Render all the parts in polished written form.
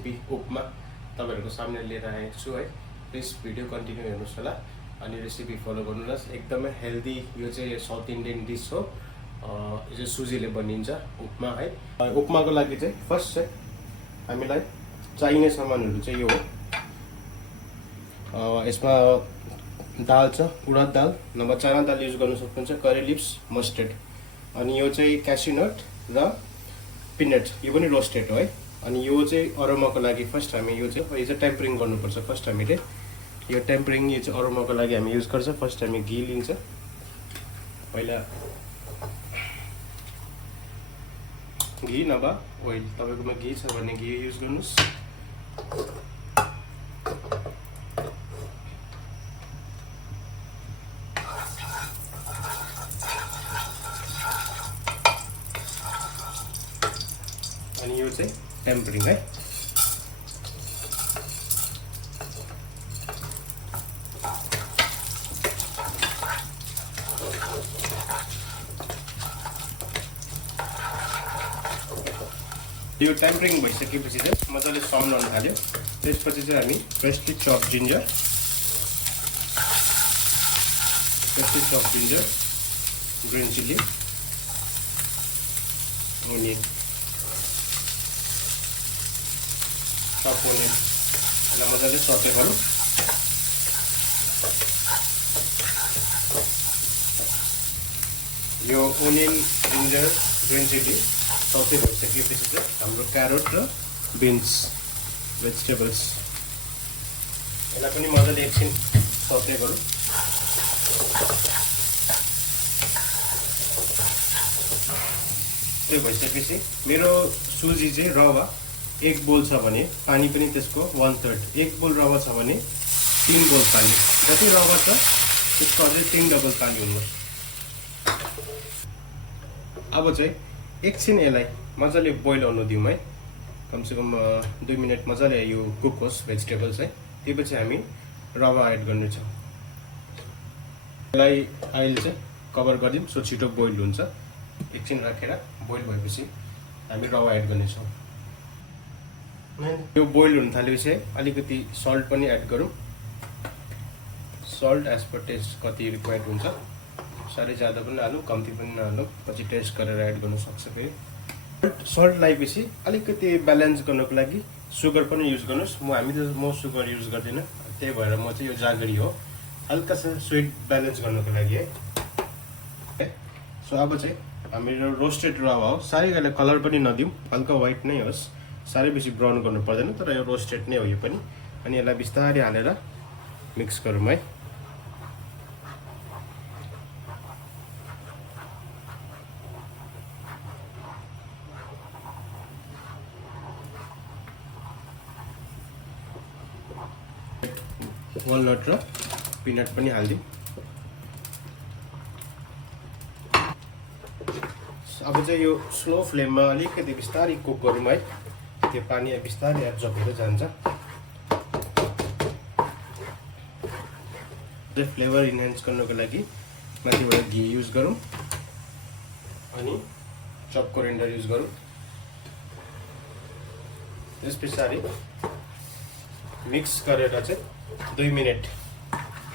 Recipe उपमा तपाईहरुको सामने लिएर आएको छु है। प्लिज भिडियो कन्टिन्यू हेर्नुस् होला अनि रेसिपी फलो गर्नुहोस्। एकदमै हेल्दी यो चाहिँ साउथ इन्डियन डिश हो। यो चाहिँ सुजीले बनिन्छ उपमा है। उपमाको लागि चाहिँ फर्स्ट चाहिँ हामीलाई चाहिने सामानहरु चाहिँ यो हो। यसमा दाल छ, उडद दाल, नभए चना दाल युज गर्न सक्नुहुन्छ, करी लिभ्स, मस्टर्ड, अनि यो चाहिँ क्यास्यू नट र पिनट, यो पनि रोस्टेड हो है। अनि यो चाहिँ अरोमाको लागि फर्स्ट हामी यो चाहिँ टेम्परिङ गर्नुपर्छ। फर्स्ट हामीले यो टेम्परिङ यो चाहिँ अरोमाको लागि हामी युज गर्छ। फर्स्ट हामी घी लिन्छ, पहिला घी नभए ओइल, तपाईकोमा घी छ भने घी युज गर्नुस्। अनि यो चाहिँ टेम्परिङ है। यो टेम्परिङ भइसकेपछि चाहिँ मजाले सम्झाउन थाल्यो। त्यसपछि चाहिँ हामी freshly chop ginger, green chilli, onion, chop onion यसलाई मजाले सटे गरौँ। यो ओनियन, जिन्जर, ग्रीन चिली सटे भइसकेपछि चाहिँ हाम्रो क्यारोट र बिन्स भेजिटेबल्स यसलाई पनि मजाले एकछिन सटे गरौँ। त्यो भइसकेपछि मेरो सुजी चाहिँ रवा 1 बोल छ भने पानी पनि त्यसको 1/3, 1 बोल रवा छ भने 3 बोल पानी, जति रवा छ त्यसको अझै 3 डबल पानी हुनु। अब चाहिँ एकछिन यसलाई मजाले बोइल हुन दिउँ है। कमसेकम 2 मिनट मजाले यो कुक होस् भेजिटेबल्स है। त्यसपछि हामी रवा एड गर्नेछ। यसलाई अहिले चाहिँ कभर गरिदिउँ सो छिटो बोइल हुन्छ। एकछिन राखेर बोइल भएपछि हामी रवा एड गर्नेछौँ। यो बोइल हुन थालेपछि अलिकति सल्ट पनि एड गरौँ। सल्ट एज पर टेस्ट कति रिक्वायर्ड हुन्छ, साह्रै ज्यादा पनि नहालौँ, कम्ती पनि नहालौँ, पछि टेस्ट गरेर एड गर्न सक्छ। फेरि सल्ट लगाएपछि अलिकति ब्यालेन्स गर्नको लागि सुगर पनि युज गर्नुहोस्। म सुगर युज गर्दिनँ, त्यही भएर म चाहिँ यो जागरी हो, हल्का सा स्विट ब्यालेन्स गर्नको लागि है। सो अब चाहिँ हाम्रो रोस्टेड रवा हो, साह्रै यसलाई कलर पनि नदिउँ, हल्का व्हाइट नै होस्, साह्रै बेसी ब्राउन गर्नु पर्दैन, तर यो रोस्टेड नै हो यो पनि। अनि यसलाई बिस्तारै हालेर मिक्स गरौँ है। वालनट र पिनट पनि हालिदिउँ। अब चाहिँ यो स्लो फ्लेममा अलिकति बिस्तारै कुक गरौँ है। त्यो पानी बिस्तारै एब्जर्ब हुँदै जान्छ। फ्लेभर इन्हान्स गर्नको लागि माथिबाट घी युज गरौँ अनि चप कोरिएन्डर युज गरौँ। त्यस पछाडि मिक्स गरेर चाहिँ 2 मिनट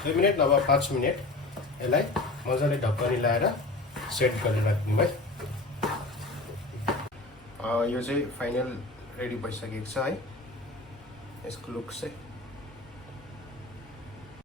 नभए 5 मिनट यसलाई मजाले ढक्कनी लगाएर सेट गरेर राख्नु है। यो चाहिँ फाइनल रेडी भइसकेको छ है। यसको लुक चाहिँ